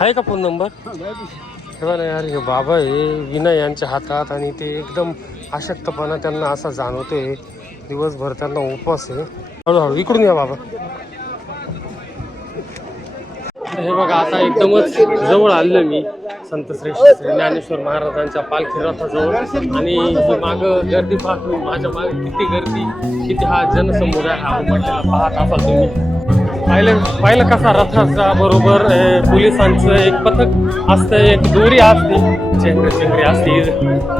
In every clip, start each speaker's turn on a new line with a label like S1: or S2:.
S1: आहे का phone number तेव्हा नाही यार हे बाबा हे विनय यांच्या हातात आणि ते एकदम अशक्तपणा त्यांना असा जाणवतोय. दिवसभर त्यांना उपवास आहे. हळूहळू इकडून या बाबा. हे बघा आता एकदमच जवळ आलो मी. संत श्रेष्ठ श्री ज्ञानेश्वर महाराजांच्या पालखी रथाजवळ आणि माग मागं गर्दी पाहतो. माझ्या मागे किती गर्दी किती हा जनसमुदाय हा उमटलेला पाहत असाल तुम्ही. पाहिलं पाहिलं कसा रथाचा बरोबर पोलिसांचं एक पथक असतं एक दोरी असते चेंगरे चेंगरे असते.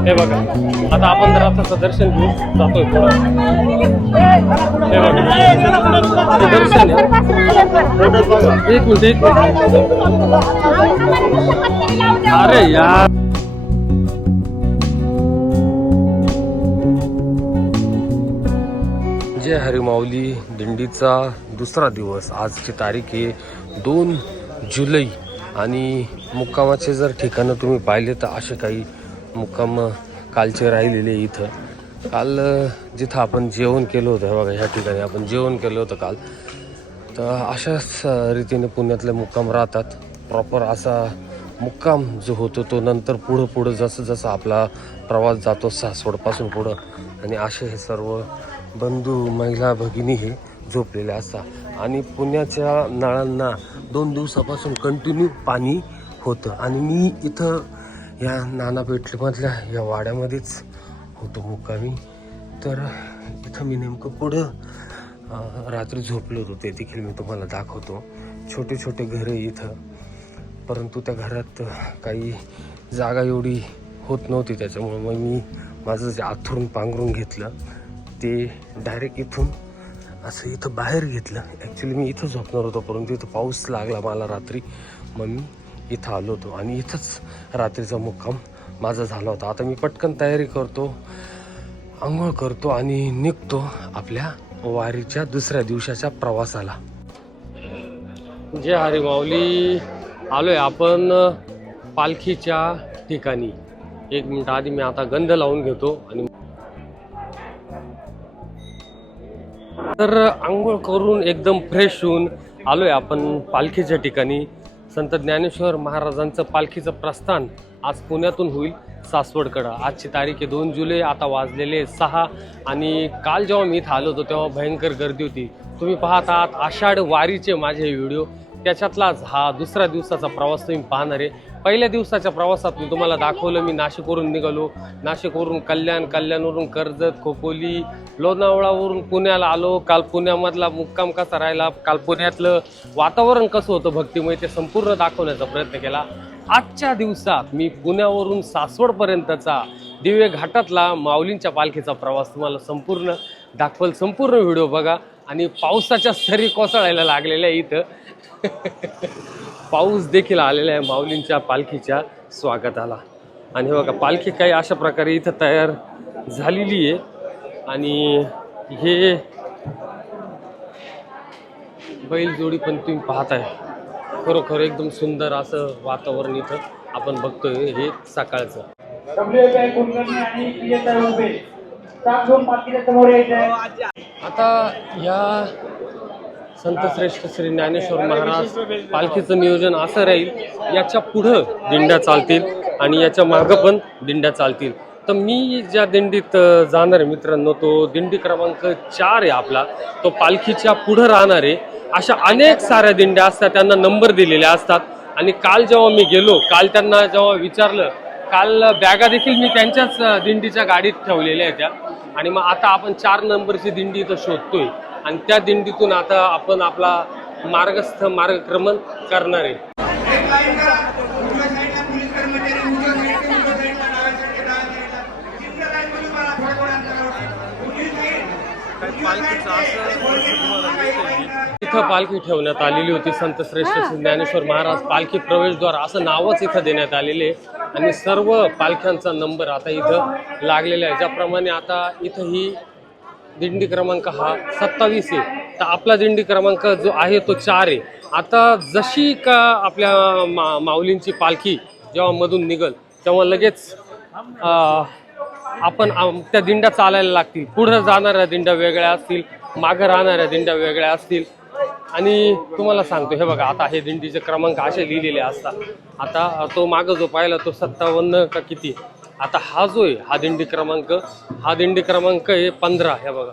S1: हे बघा आता आपण रथाचं दर्शन घेऊन जातोय पुढं. हे बघा. दर्शन आहे. एक मिनिट एक मिनिट. अरे यार. जय हरिमाऊली दिंडीचा दुसरा दिवस. आजची तारीख आहे दोन जुलै. आणि मुक्कामाचे जर ठिकाणं तुम्ही पाहिले तर असे काही मुक्काम कालचे राहिलेले इथं. काल जिथं आपण जेवण केलं होतं बघा ह्या ठिकाणी आपण जेवण केलं होतं काल. तर अशाच रीतीने पुण्यातले मुक्काम राहतात. प्रॉपर असा मुक्काम जो होतो तो नंतर पुढं पुढं जसं जसं आपला प्रवास जातो सासवडपासून पुढं. आणि असे हे सर्व बंधू महिला भगिनी हे झोपलेले असतात आणि पुण्याच्या नळांना दोन दिवसापासून कंटिन्यू पाणी होतं. आणि मी इथं या नानापेठमधल्या या वाड्यामध्येच होतो मुक्कामी. तर इथं मी नेमकं पुढं रात्री झोपलो होतो. ते देखील मी तुम्हाला दाखवतो. छोटे छोटे घरं इथं. परंतु त्या घरात काही जागा एवढी होत नव्हती. त्याच्यामुळे मग मी माझं जे आथरून पांघरून घेतलं ते डायरेक्ट इथून असं इथं बाहेर घेतलं. ॲक्च्युली मी इथं झोपणार होतो परंतु इथं पाऊस लागला मला रात्री. मग मी इथं आलो होतो. आणि इथंच रात्रीचा मुक्काम माझा झाला होता. आता मी पटकन तयारी करतो आंघोळ करतो आणि निघतो आपल्या वारीच्या दुसऱ्या दिवसाच्या प्रवासाला. जे हरी माऊली. आलोय आपण पालखीच्या ठिकाणी. एक मिनिट आधी मी आता गंध लावून घेतो आणि तर आंघोळ करून एकदम फ्रेश होऊन आलोय आपण पालखीच्या ठिकाणी. संत ज्ञानेश्वर महाराजांचं पालखीचं प्रस्थान आज पुण्यातून होईल सासवडकडं. आजची तारीख आहे दोन जुलै आता वाजलेले सहा आणि काल जेव्हा मी इथं आलो होतो तेव्हा भयंकर गर्दी होती. तुम्ही पाहत आहात आषाढ वारीचे माझे व्हिडिओ. त्याच्यातलाच हा दुसऱ्या दिवसाचा प्रवास तुम्ही पाहणार आहे. पहिल्या दिवसाच्या प्रवासात मी तुम्हाला दाखवलं मी नाशिकवरून निघालो. नाशिकवरून कल्याण कल्याणवरून कर्जत खोपोली लोणावळावरून पुण्याला आलो. काल पुण्यामधला मुक्काम कसा राहिला? काल पुण्यातलं वातावरण कसं होतं भक्तिमय ते संपूर्ण दाखवण्याचा प्रयत्न केला. आजच्या दिवसात मी पुण्यावरून सासवडपर्यंतचा दिव्य घाटातला माऊलींच्या पालखीचा प्रवास तुम्हाला संपूर्ण दाखवल. संपूर्ण व्हिडिओ बघा. आणि पावसाच्या सरी कोसळायला लागलेल्या इथं. पाऊस देखील आलेला आहे माऊलींच्या पालखीच्या स्वागताला. आणि बघा पालखी काही अशा प्रकारे इथं तयार झालेली आहे. आणि हे बैलजोडी पण तुम्ही पाहताय. खरोखर एकदम सुंदर असं वातावरण इथं आपण बघतोय हे सकाळचं. आता या संत श्रेष्ठ श्री ज्ञानेश्वर महाराज पालखीचं नियोजन असं राहील याच्या पुढं दिंड्या चालतील आणि याच्या मागं पण दिंड्या चालतील. तर मी ज्या दिंडीत जाणार आहे मित्रांनो तो दिंडी क्रमांक चार आहे आपला. तो पालखीच्या पुढं राहणार आहे. अशा अनेक साऱ्या दिंड्या असतात त्यांना नंबर दिलेले असतात. आणि काल जेव्हा मी गेलो काल त्यांना जेव्हा विचारलं काल बॅगा देखील मी त्यांच्याच दिंडीच्या गाडीत ठेवलेल्या आहेत त्या. आणि मग आता आपण चार नंबरची दिंडी इथं शोधतोय. आणि त्या दिंडीतून आता आपण आपला मार्गस्थ मार्गक्रमण करणार आहे. इथं पालखी ठेवण्यात आलेली होती. संत श्रेष्ठ ज्ञानेश्वर महाराज पालखी प्रवेशद्वार असं नावच इथं देण्यात आलेले आहे. आणि सर्व पालख्यांचा नंबर आता इथं लागलेला आहे. ज्याप्रमाणे आता इथं ही दिंडी क्रमांक हा सत्तावीस आहे. तर आपला दिंडी क्रमांक जो आहे तो चार आहे. आता जशी का आपल्या मा माऊलींची पालखी जेव्हा मधून निघल तेव्हा लगेच आपण आम- त्या दिंड्या चालायला लागतील. पुढं जाणाऱ्या दिंड्या वेगळ्या असतील मागं राहणाऱ्या दिंड्या वेगळ्या असतील. आणि तुम्हाला सांगतो हे बघा आता हे दिंडीचे क्रमांक असे लिहिलेले असतात. आता तो मागं जो पाहिला तो सत्तावन्न का किती? आता हा जो आहे हा दिंडी क्रमांक हा दिंडी क्रमांक आहे पंधरा हे बघा.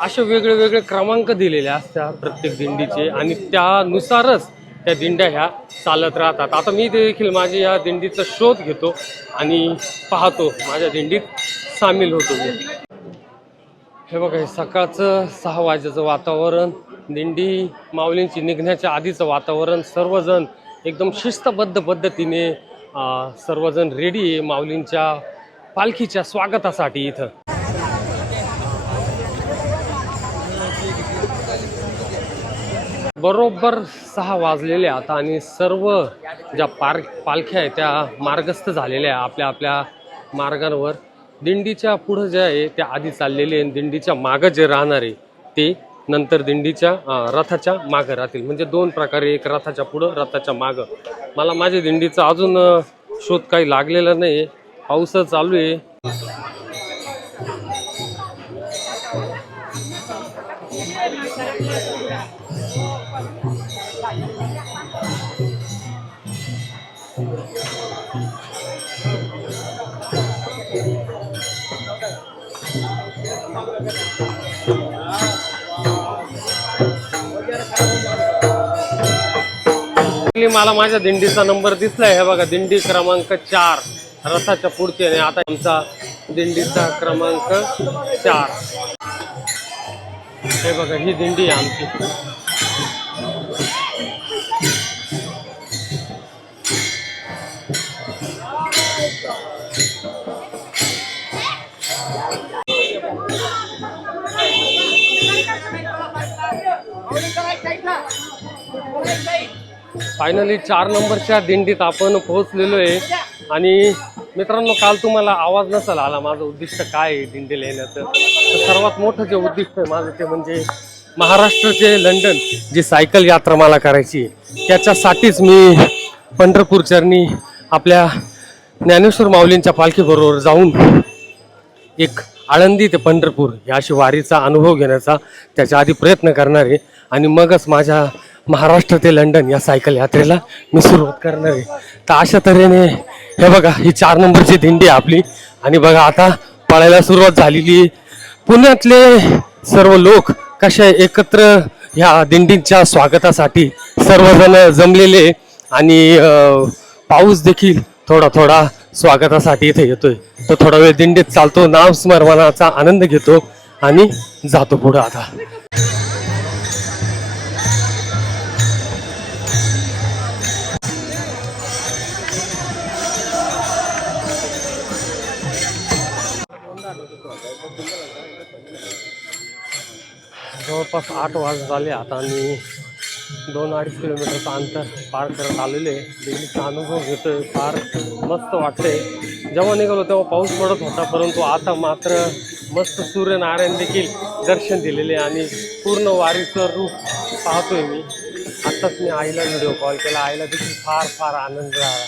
S1: असे वेगळे वेगळे क्रमांक दिलेले असतात प्रत्येक दिंडीचे आणि त्यानुसारच त्या दिंड्या ह्या चालत राहतात. आता मी देखील माझी या दिंडीचा शोध घेतो आणि पाहतो माझ्या दिंडीत सामील होतो मी. हे बघा हे सकाळचं सहा वाजेचं वातावरण दिंडी माऊलींची निघण्याच्या आधीचं वातावरण सर्वजण एकदम शिस्तबद्ध पद्धतीने सर्वजण रेडी आहे माऊलींच्या पालखीच्या स्वागतासाठी इथं. बरोबर सहा वाजलेले आता आणि सर्व ज्या पार पालख्या आहेत त्या मार्गस्थ झालेल्या आहे आपल्या आपल्या मार्गांवर. दिंडीच्या पुढं जे आहे त्या आधी चाललेले आणि दिंडीच्या मागं जे राहणार आहे ते नंतर दिंडीच्या रथाच्या मागं राहतील. म्हणजे दोन प्रकारे एक रथाच्या पुढं रथाच्या मागं. मला माझ्या दिंडीचा अजून शोध काही लागलेला नाही पाऊस चालू आहे. मला माझ्या दिंडीचा नंबर दिसलाय. हे बघा दिंडी क्रमांक चार. रथाच्या पुढचे आणि आता आमचा दिंडीचा क्रमांक चार. हे बघा ही दिंडी आहे आमची. फायनली चार नंबरच्या दिंडीत आपण पोहोचलेलो आहे. आणि मित्रांनो काल तुम्हाला आवाज नसेल आला. माझं उद्दिष्ट काय आहे दिंडीला येण्याचं तर सर्वात मोठं जे उद्दिष्ट आहे माझं ते म्हणजे महाराष्ट्राचे लंडन जी सायकल यात्रा मला करायची त्याच्यासाठीच मी पंढरपूर चरणी आपल्या ज्ञानेश्वर माऊलींच्या पालखीबरोबर जाऊन एक आळंदी ते पंढरपूर या अशी वारीचा अनुभव घेण्याचा त्याच्या आधी प्रयत्न करणार आहे. आणि मगच माझ्या महाराष्ट्र ते लंडन या सायकल यात्रेला मी सुरुवात करणार आहे. तर अशा तऱ्हेने हे बघा ही चार नंबरची दिंडी आहे आपली. आणि बघा आता पळायला सुरुवात झालेली पुण्यातले सर्व लोक कसे एकत्र ह्या दिंडींच्या स्वागतासाठी सर्वजण जमलेले आणि पाऊस देखील थोडा थोडा स्वागतासाठी इथे येतोय. तो थोडा वेळ दिंडीत चालतो नाव स्मरणाचा आनंद घेतो आणि जातो पुढं आता. जवळपास आठ वाज झाले. आता मी दोन अडीच किलोमीटरचं अंतर पार करत आलेले आहे. दिल्लीचा अनुभव घेतोय. फार मस्त वाटते जेव्हा निघालो तेव्हा पाऊस पडत होता परंतु आता मात्र मस्त सूर्यनारायण देखील दर्शन दिलेले आणि पूर्ण वारीचं रूप पाहतोय मी. आत्ताच मी आईला व्हिडिओ कॉल केला. आईला देखील फार फार आनंद झाला.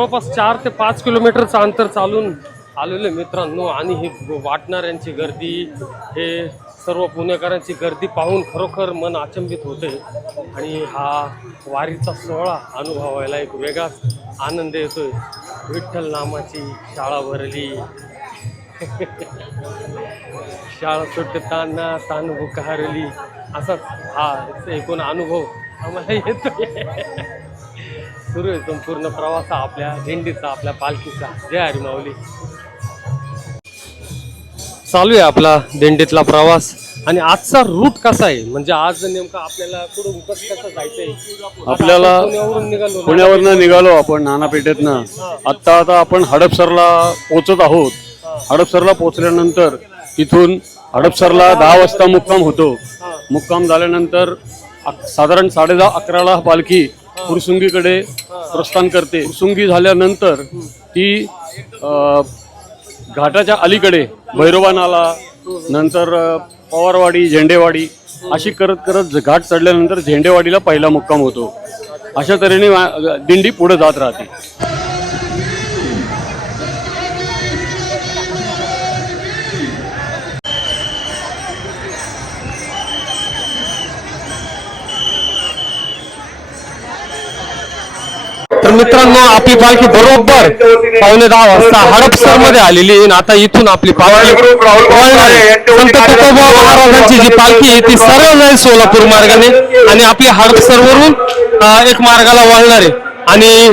S1: जवळपास चार ते पाच किलोमीटरचं अंतर चालून आलेले मित्रांनो. आणि ही वाटणाऱ्यांची गर्दी हे सर्व पुणेकरांची गर्दी पाहून खरोखर मन अचंबित होते. आणि हा वारीचा सोहळा अनुभवायला एक वेगळाच आनंद येतोय. विठ्ठल नामाची शाळा भरली. शाळा सुटताना तान बुकारली असाच हा एकूण अनुभव आम्हाला येतोय. सुरू आहे संपूर्ण प्रवास हा आपल्या दिंडीचा आपल्या पालखीचा. जय हरी माऊली. चालू आहे आपला दिंडीतला प्रवास. आणि आजचा रूट कसा आहे? म्हणजे आज नेमकं आपल्याला कुठं कसं कसं जायचंय?
S2: आपल्याला
S1: पुण्यावरून निघालो
S2: आपण नानापेठेतनं. आत्ता आता आपण हडपसरला पोचत आहोत. हडपसरला पोचल्यानंतर तिथून हडपसरला दहा वाजता मुक्काम होतो. मुक्काम झाल्यानंतर साधारण साडे दहा अकराला पालखी फुरसुंगीकडे प्रस्थान करते. फुरसुंगी झाल्यानंतर ती घाटाच्या अलीकडे भैरोबा नाला नंतर पवारवाडी झेंडेवाडी अशी करत करत घाट चढल्यानंतर झेंडेवाडीला पहिला मुक्काम होतो. अशा तऱ्हेने दिंडी पुढे जात राहते.
S1: मित्रांनो आपली पालखी बरोबर पावणे दहा वाजता हडपसरमध्ये आलेली आहे आता इथून आपली पालखी संत तुकोबा महाराजांची जी पालखी आहे ती सरळ जाईल सोलापूर मार्गाने आणि आपली हडपसरवरून वरून एक मार्गाला वळणार आहे. आणि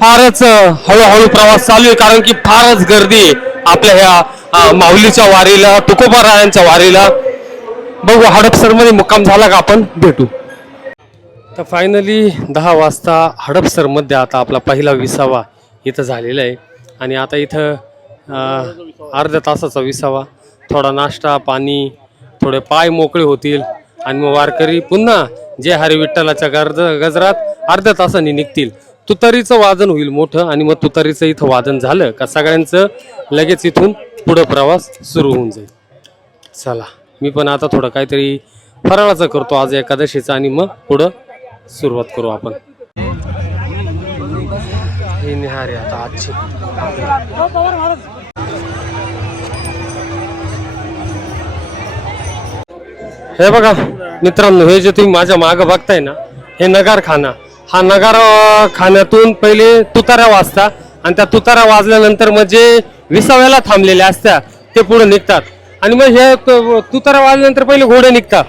S1: फारच हळूहळू प्रवास चालू आहे कारण की फारच गर्दी आहे आपल्या ह्या माऊलीच्या वारीला तुकोबा रायांच्या वारीला. बघू हडपसरमध्ये मुक्काम झाला का आपण? भेटू. तर फायनली दहा वाजता हडपसरमध्ये आता आपला पहिला विसावा इथं झालेला आहे. आणि आता इथं अर्ध्या तासाचा विसावा. थोडा नाश्ता पाणी थोडे पाय मोकळे होतील. आणि मग वारकरी पुन्हा जे हरी विठ्ठलाच्या गजरात अर्ध्या तासाने निघतील. तुतारीचं वादन होईल मोठं आणि मग तुतारीचं इथं वादन झालं का सगळ्यांचं लगेच इथून पुढं प्रवास सुरू होऊन जाईल. चला मी पण आता थोडं काहीतरी फराळाचं करतो आज एकादशीचा आणि मग पुढं सुरुवात करू आपण. हे निहारी आता आजची. हे बघा मित्रांनो हे जे तुम्ही माझ्या मागं बघताय ना हे नगार खाना हा नगार खाण्यातून पहिले तुताऱ्या वाजता आणि त्या तुताऱ्या वाजल्यानंतर मग जे विसाव्याला थांबलेल्या असत्या ते पुढे निघतात. आणि मग हे त- तुताऱ्या वाजल्यानंतर पहिले घोडे निघतात.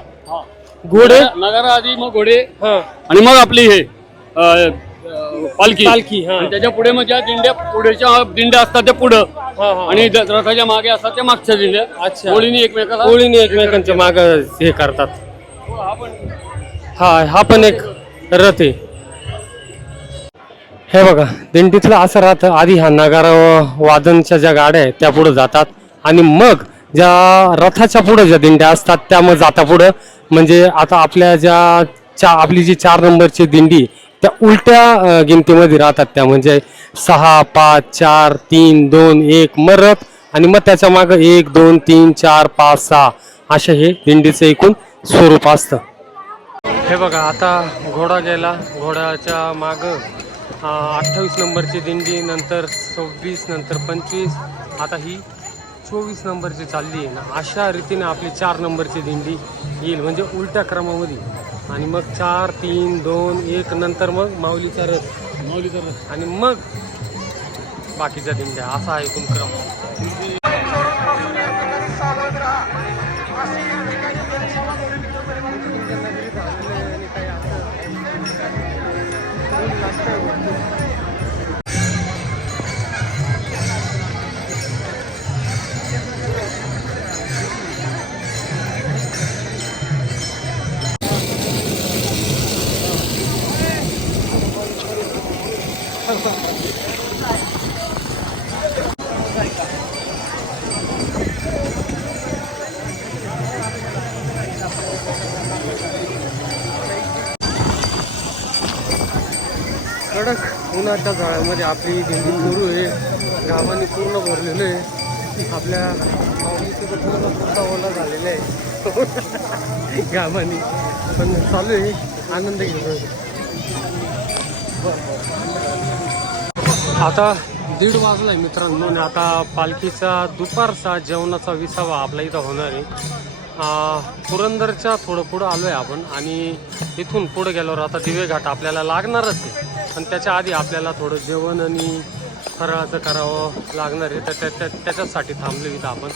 S1: घोडे?
S2: नगारा आधी मग घोडे
S1: हा.
S2: आणि मग आपली हे अ, अ, पालखी.
S1: पालखी, हा.
S2: आणि त्याच्या पुढे मग ज्या दिंड्या पुढेच्या दिंड्या असतात त्या पुढं.
S1: हा, हा.
S2: आणि रथाच्या मागे असतात त्या मागच्या दिंड्या.
S1: अच्छा.
S2: होळीने एकमेकाला
S1: कोळीने एकमेकांच्या माग हे करतात. हा हा पण एक रथ आहे. हे बघा दिंडीतलं असं राहतं आधी हा नगारा वादनच्या ज्या गाड्या आहेत त्या पुढे जातात. आणि मग ज्या रथाच्या पुढे ज्या दिंड्या असतात त्या मग जाता पुढं. म्हणजे आता आपल्या ज्या चा आपली जी चार नंबरची दिंडी त्या उलट्या गिनतीमध्ये राहतात त्या. म्हणजे सहा पाच चार तीन दोन एक मरत आणि मग त्याच्या मागं एक दोन तीन चार पाच सहा अशा हे दिंडीचं एकूण स्वरूप असतं. हे बघा आता घोडा गेला. घोड्याच्या मागं अठ्ठावीस नंबरची दिंडी नंतर सव्वीस नंतर पंचवीस. आता ही चोवीस नंबरची चालली आहे ना अशा रीतीने आपली चार नंबरची दिंडी येईल. म्हणजे उलट्या क्रमामध्ये. आणि मग चार तीन दोन एक नंतर मग माऊलीचा रथ. माऊलीचा रथ. आणि मग बाकीच्या दिंड्या. असा आहे एकूण क्रम. कडक उन्हाच्या झाडामध्ये आपली दिंडी सुरू आहे. गावाने पूर्ण भरलेलं आहे. आपल्या माऊलीचं पूर्ण सुद्धा ओला झालेला आहे. गावाने. पण चालू आहे. आनंद घेतो आता दीड वाजलाय मित्रांनो आता पालखीचा दुपारचा जेवणाचा विसावा आपल्या इथं होणार आहे. पुरंदरच्या थोडं पुढं आलो आहे आपण आणि इथून पुढं गेल्यावर आता दिवे घाट आपल्याला लागणारच आहे. पण त्याच्या आधी आपल्याला थोडं जेवण आणि फराळाचं करावं लागणार आहे. तर त्याच्यासाठी थांबलो इथं आपण.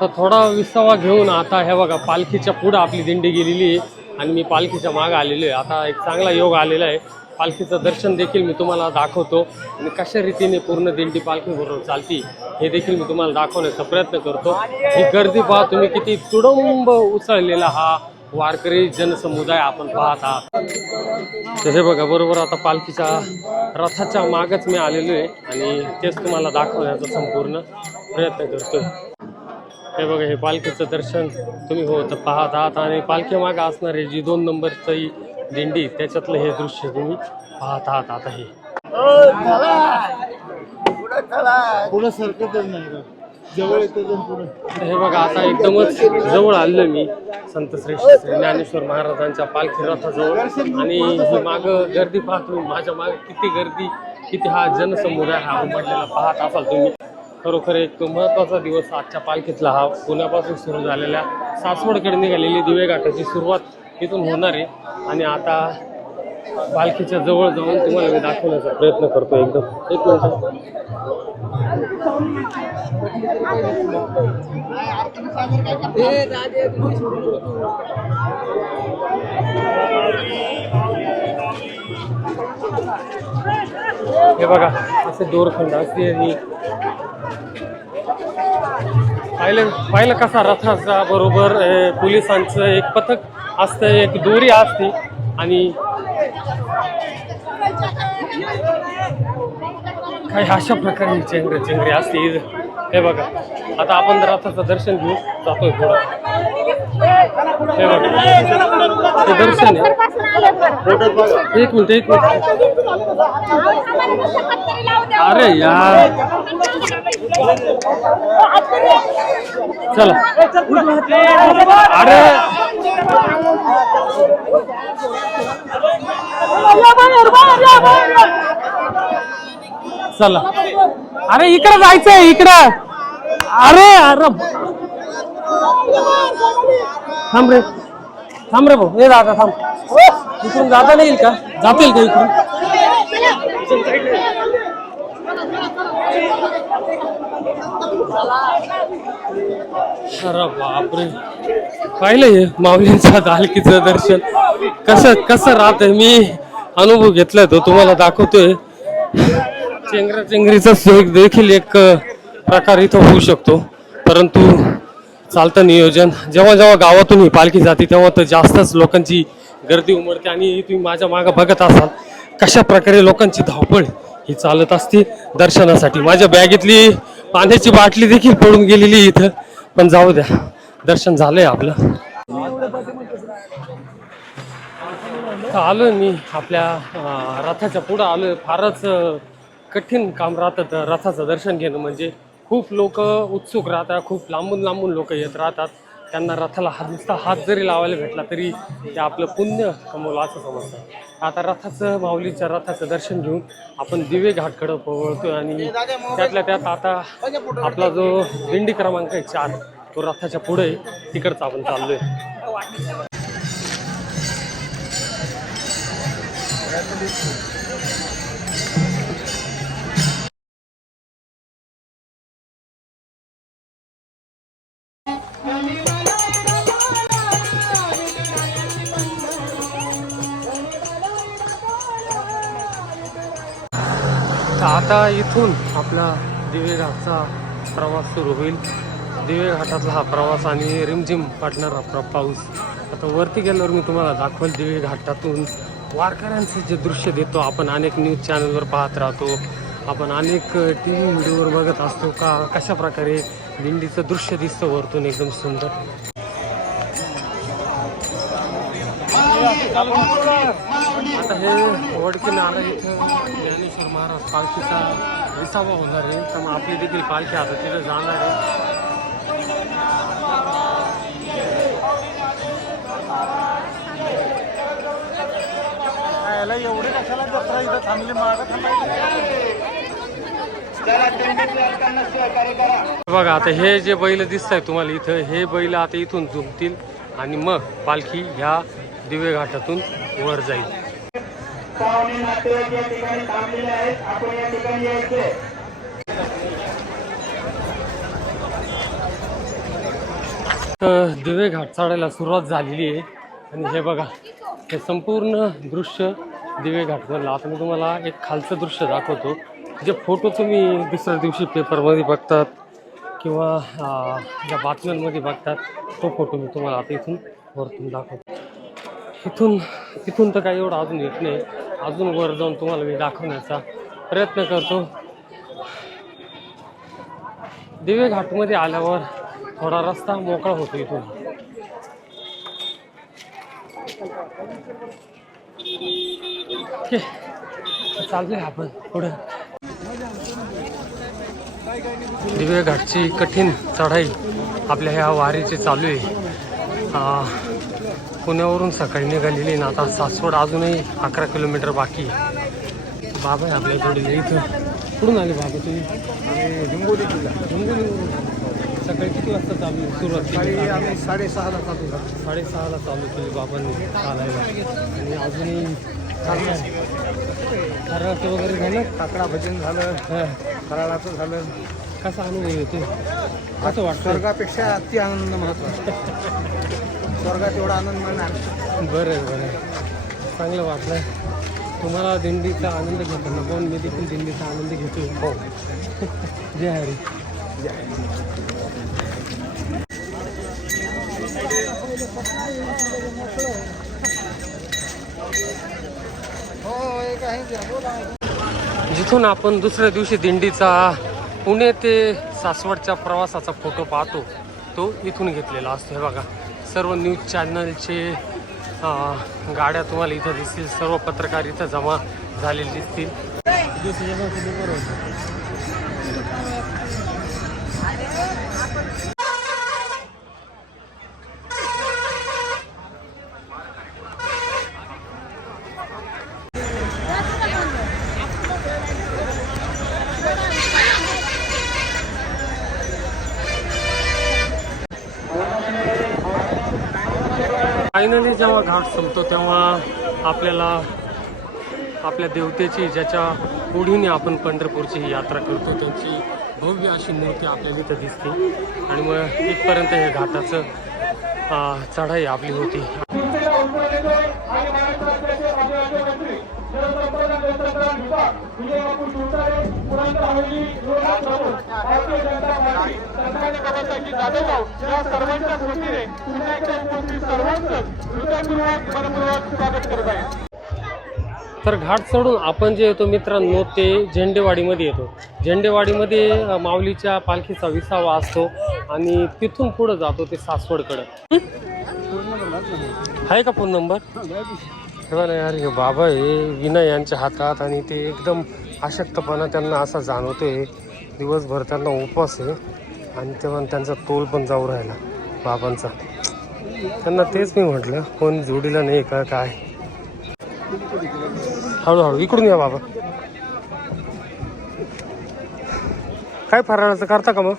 S1: तर थोडा विसावा घेऊन आता हे बघा पालखीच्या पुढं आपली दिंडी गेलेली आहे आणि मी पालखीच्या मागं आलेलो आहे. आता एक चांगला योग आलेला आहे. पालखीचं दर्शन देखील मी तुम्हाला दाखवतो. आणि कशा रीतीने पूर्ण दिंडी पालखीबरोबर चालती हे देखील मी तुम्हाला दाखवण्याचा प्रयत्न करतो. ही गर्दी पहा तुम्ही किती तुडंब उसळलेला हा वारकरी जनसमुदाय आपण पाहत आहात. तर हे बघा बरोबर आता पालखीच्या रथाच्या मागच मी आलेलो आहे आणि तेच तुम्हाला दाखवण्याचा संपूर्ण प्रयत्न करतोय. हे बघा हे पालखीचं दर्शन तुम्ही हो तर पाहत आहात. आणि पालखी मागे असणारे जी दोन नंबरची दिंडी त्याच्यातलं हे दृश्य तुम्ही पाहत आहात आता हे.
S3: पुढं सरकतच नाही जवळ
S1: हे बघा आता एकदमच जवळ आलो मी संत श्रेष्ठ श्री ज्ञानेश्वर महाराजांच्या पालखी रथाजवळ. आणि ही माग गर्दी पाहतो माझ्या मागे किती गर्दी किती हा जनसमुदाय हा उमटलेला पाहत असाल तुम्ही. खरोखर एक महत्त्वाचा दिवस आजच्या पालखीतला हा. पुण्यापासून सुरू झालेल्या सासवडकडे निघालेली दिवे घाटाची सुरुवात इथून होणार आहे. आणि आता पालखीच्या जवळ जाऊन तुम्हाला मी दाखवण्याचा प्रयत्न करतो एकदम. एक मिनिट. हे बघा असे दोरखंड असते आणि पाहिलं पाहिलं कसा रथाचा बरोबर पोलिसांचं एक पथक असतं एक दोरी असते आणि काही अशा प्रकारे चेंगरे चेंगरे असते हे बघा आता आपण रथाचं दर्शन घेऊन जातोय थोडं हे बघा हे दर्शन आहे एक मिनिट एक मिनिट. अरे यार. चला. अरे. चला. अरे इकडे जायचंय इकडे. अरे अरे. थांब रे. थांब रे भाऊ. हे दादा थांब. इकडून जाता नाही येईल का? जाता येईल का इकडून? अरे बापरे. पाहिलं हे माऊलींचा दालकीचं दर्शन. कसं कसं राहत मी अनुभव घेतलाय तो तुम्हाला दाखवतोय. चेंगरा चेंगरीचा देखील एक प्रकार इथं होऊ शकतो. परंतु चालतं नियोजन. जेव्हा जेव्हा गावातून ही पालखी जाते तेव्हा तर जास्तच लोकांची गर्दी उमरते आणि तुम्ही माझ्या मागं बघत असाल कशा प्रकारे लोकांची धावपळ ही चालत असते दर्शनासाठी. माझ्या बॅगेतली पाण्याची बाटली देखील पडून गेलेली इथं. पण जाऊ द्या दर्शन झालंय आपलं. आलो मी आपल्या रथाच्या पुढं आलो फारच कठीण काम राहतं तर रथाचं दर्शन घेणं म्हणजे खूप लोक उत्सुक राहतात खूप लांबून लांबून लोक येत राहतात. त्यांना रथाला हात नुसता हात जरी लावायला भेटला तरी ते आपलं पुण्य कमवलं असं समजतं. आता रथाचं माऊलीच्या रथाचं दर्शन घेऊन आपण दिवे घाटकडं पवळतोय आणि त्यातल्या त्यात आता आपला जो दिंडी क्रमांक आहे चार तो रथाच्या पुढे तिकडचा आपण चाललोय. आहे आता इथून आपला दिवे घाटचा प्रवास सुरू होईल. दिवे घाटातला हा प्रवास आणि रिमझिम पडणारा प्र पाऊस. आता वरती गेल्यावर मी तुम्हाला दाखवेल दिवे घाटातून वारकऱ्यांचं जे दृश्य देतो आपण अनेक न्यूज चॅनलवर पाहत राहतो. आपण अनेक टी व्ही व्हिडिओवर बघत असतो का कशा प्रकारे दिंडीचं दृश्य दिसतं वरतून एकदम सुंदर. आता हे वडकी नारा इथं ज्ञानेश्वर महाराज पालखीचा विसावा होणार आहे. तर मग आपली देखील पालखी आता तिथं जाणार आहे.
S3: याला एवढे कशाला जत्रा इथं थांबली? मागं थांबायची
S1: बघा आता हे जे बैल दिसत आहे तुम्हाला इथं हे बैल आता इथून झुमतील आणि मग पालखी ह्या दिवे घाटातून वर जाईल.
S4: पाहुणे नातेवाईक या ठिकाणी थांबलेले आहेत. आपण या ठिकाणी यायचे.
S1: तर दिवे घाट चढायला सुरुवात झालेली आहे. आणि हे बघा हे संपूर्ण दृश्य दिवे घाटमधलं आता मी तुम्हाला एक खालचं दृश्य दाखवतो. जे फोटो तुम्ही दुसऱ्या दिवशी पेपरमध्ये बघतात किंवा ज्या बातम्यांमध्ये बघतात तो फोटो मी तुम्हाला आता इथून वरतून दाखवतो. इथून इथून तर काही एवढं अजून येत नाही. अजून वर जाऊन तुम्हाला मी दाखवण्याचा प्रयत्न करतो. दिवे घाटमध्ये आल्यावर थोडा रस्ता मोकळा होतो इथून. ओके. चाललोय आपण पुढे. दिवे घाटची कठीण चढाई आपल्या ह्या वारीची चालू आहे. पुण्यावरून सकाळी निघालेली ना आता सासवड अजूनही अकरा किलोमीटर बाकी बाबा आहे आपल्या जोडीला इथं. कुठून आले बाबा तुम्ही? हिंगोली हिंगोली सकाळी किती वाजता चालू सुरुवात केली?
S3: आम्ही साडेसहाला चालू झालो.
S1: साडेसहाला चालू केली बाबांनी चालायला आणि अजूनही फराळाचं वगैरे झालं?
S3: काकडा भजन झालं. फराळाचं झालं.
S1: कसा अनुभव येतो कसं वाटतं
S3: स्वर्गापेक्षा अति आनंद महत्त्वाचा. स्वर्गात एवढा आनंद मिळणार
S1: बरं बरं. चांगलं वाटलं तुम्हाला दिंडीचा आनंद घेताना पण मी देखील दिंडीचा आनंद घेतोय. हो. जय हरी. जिथून आपण दुसऱ्या दिवशी दिंडीचा पुणे ते सासवडच्या प्रवासाचा फोटो पाहतो तो इथून घेतलेला असतो. हे बघा. सर्व न्यूज चॅनलचे गाड्या तुम्हाला इथं दिसतील. सर्व पत्रकार इथं जमा झालेले दिसतील. संपतो तेव्हा आपल्याला आपल्या देवतेची ज्याच्या पुढीने आपण पंढरपूरची ही यात्रा करतो त्यांची भव्य अशी मूर्ती आपल्याला इथं दिसते. आणि मग इथपर्यंत हे घाटाचं चढाई आपली होती.
S4: तंत्रज्ञान विभाग विजय बापू शिवतारे पुरंदर हवेली लोकनाथ प्रमुख भारतीय जनता पार्टी संघाने बाबासाहेब जाधवराव या सर्वांच्या वतीने पुन्हा एकदा उपस्थित सर्वांचं हृदयपूर्वक मनपूर्वक स्वागत करत आहे.
S1: तर घाट चढून आपण जे येतो मित्रांनो ते झेंडेवाडीमध्ये येतो. झेंडेवाडीमध्ये माऊलीच्या पालखीचा विसावा असतो आणि तिथून पुढं जातो ते सासवडकडं. आहे का फोन नंबर? हे नाही यार हे बाबा हे विनय यांच्या हातात आणि ते एकदम अशक्तपणा त्यांना असा जाणवतोय. दिवसभर त्यांना उपवास आहे आणि तेव्हा त्यांचा तोल पण जाऊ राहिला बाबांचा. त्यांना तेच मी म्हटलं कोण जोडीला नाही का काय? हळूहळू इकडून या बाबा. काय फराळाचं करता का मग?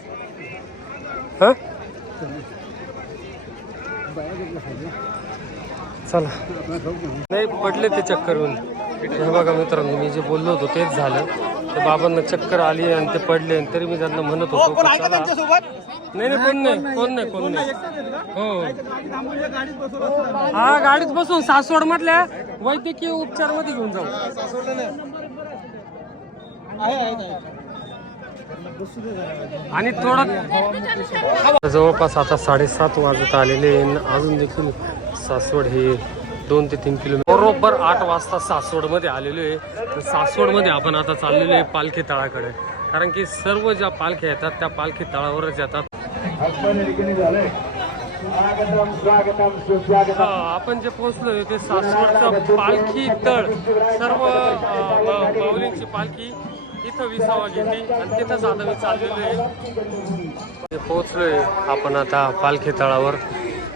S1: हा? चला. नाही पडले ते चक्करहून. हे बघा मित्रांनो मी जे बोललो होतो तेच झालं. ते बाबांना चक्कर आली आणि ते पडले आणि तरी मी त्यांना म्हणत होतो चला. नाही नाही कोण नाही कोण नाही कोण नाही. हो. हा गाडीत बसून सासवड मधल्या वैद्यकीय उपचारमध्ये घेऊन जाऊ. आणि थोडं जवळपास आता साडेसात वाजत आलेले आहे. अजून देखील सासवड हे दोन ते तीन किलोमीटर बरोबर आठ वाजता सासवडमध्ये आलेलो आहे. तर सासवडमध्ये आपण आता चाललेलो आहे पालखी तळाकडे. कारण की सर्व ज्या पालख्या येतात त्या पालखी तळावरच येतात. आपण जे पोहोचलो ते सासवडचं पालखी तळ. सर्व माऊलींची पालखी इथं विसावा घेतली आणि तिथंच आता मी चाललेलो आहे. पोहोचलोय आपण आता पालखी तळावर.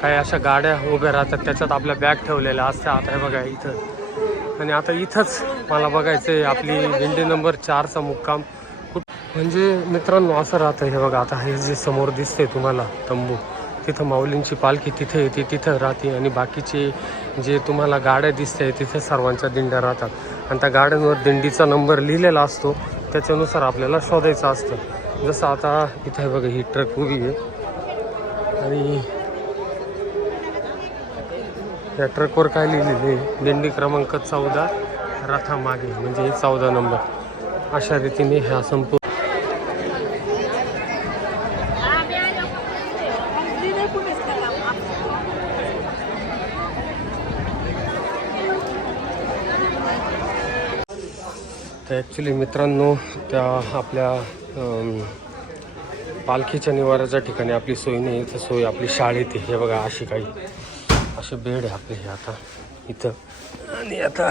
S1: काही अशा गाड्या उभ्या राहतात त्याच्यात आपल्या बॅग ठेवलेल्या असत्या आता हे बघा इथं. आणि आता इथंच मला बघायचं आहे आपली दिंडी नंबर चारचा मुक्काम. कुठ म्हणजे मित्रांनो असं राहतं हे बघा. आता हे जे समोर दिसते तुम्हाला तंबू. तिथं माऊलींची पालखी तिथे येते तिथं राहते. आणि बाकीचे जे तुम्हाला गाड्या दिसते तिथे सर्वांच्या दिंड्या राहतात. आणि त्या गाड्यांवर दिंडीचा नंबर लिहिलेला असतो. त्याच्यानुसार आपल्याला शोधायचं असतं. जसं आता इथं हे बघा ही ट्रक उभी आहे. आणि या ट्रकवर काय लिहिलेलं आहे? दिंडी क्रमांक चौदा रथामागे म्हणजे चौदा नंबर अशा रीतीने ह्या संपूर्ण तर ॲक्च्युली मित्रांनो त्या आपल्या पालखीच्या निवाराच्या ठिकाणी आपली सोय नाही तर सोय आपली शाळेत हे बघा अशी काही असे बेड आहे आपले. हे आता इथं. आणि आता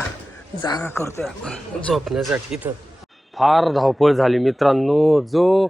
S1: जागा करतोय आपण झोपण्यासाठी इथं. फार धावपळ झाली मित्रांनो. जो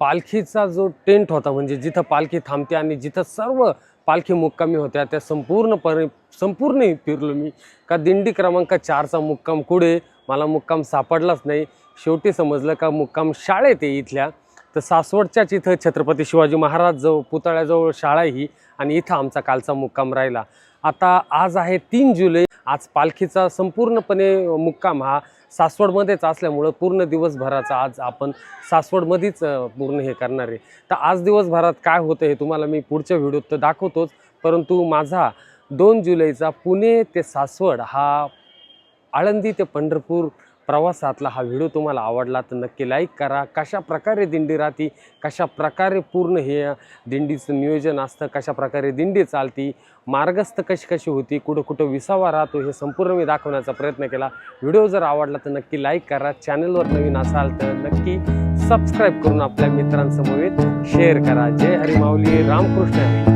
S1: पालखीचा जो टेंट होता म्हणजे जिथं पालखी थांबते आणि जिथं सर्व पालखी मुक्कामी होत्या त्या संपूर्णपणे संपूर्ण फिरलो मी. का दिंडी क्रमांक चारचा मुक्काम कुठे? मला मुक्काम सापडलाच नाही. शेवटी समजलं का मुक्काम शाळेत आहे इथल्या. तर सासवडच्याच इथं छत्रपती शिवाजी महाराज जवळ पुतळ्याजवळ शाळा ही आणि इथं आमचा कालचा मुक्काम राहिला. आता आज आहे तीन जुलै. आज पालखीचा संपूर्णपणे मुक्काम हा सासवडमध्येच असल्यामुळं पूर्ण दिवसभराचा आज आपण सासवडमध्येच पूर्ण हे करणार आहे. तर आज दिवसभरात काय होतं हे तुम्हाला मी पुढच्या व्हिडिओत तर दाखवतोच. परंतु माझा दोन जुलैचा पुणे ते सासवड हा आळंदी ते पंढरपूर प्रवासातला हा व्हिडिओ तुम्हाला आवडला तर नक्की लाईक करा. कशा प्रकारे दिंडी राहती कशा प्रकारे पूर्ण हे दिंडीचं नियोजन असतं कशा प्रकारे दिंडी चालती मार्गस्थ कशी कशी होती कुठं कुठं विसावा राहतो हे संपूर्ण मी दाखवण्याचा प्रयत्न केला. व्हिडिओ जर आवडला तर नक्की लाईक करा. चॅनलवर नवीन असाल तर नक्की सबस्क्राईब करून आपल्या मित्रांसमवेत शेअर करा. जय हरी माऊली. रामकृष्ण हरी.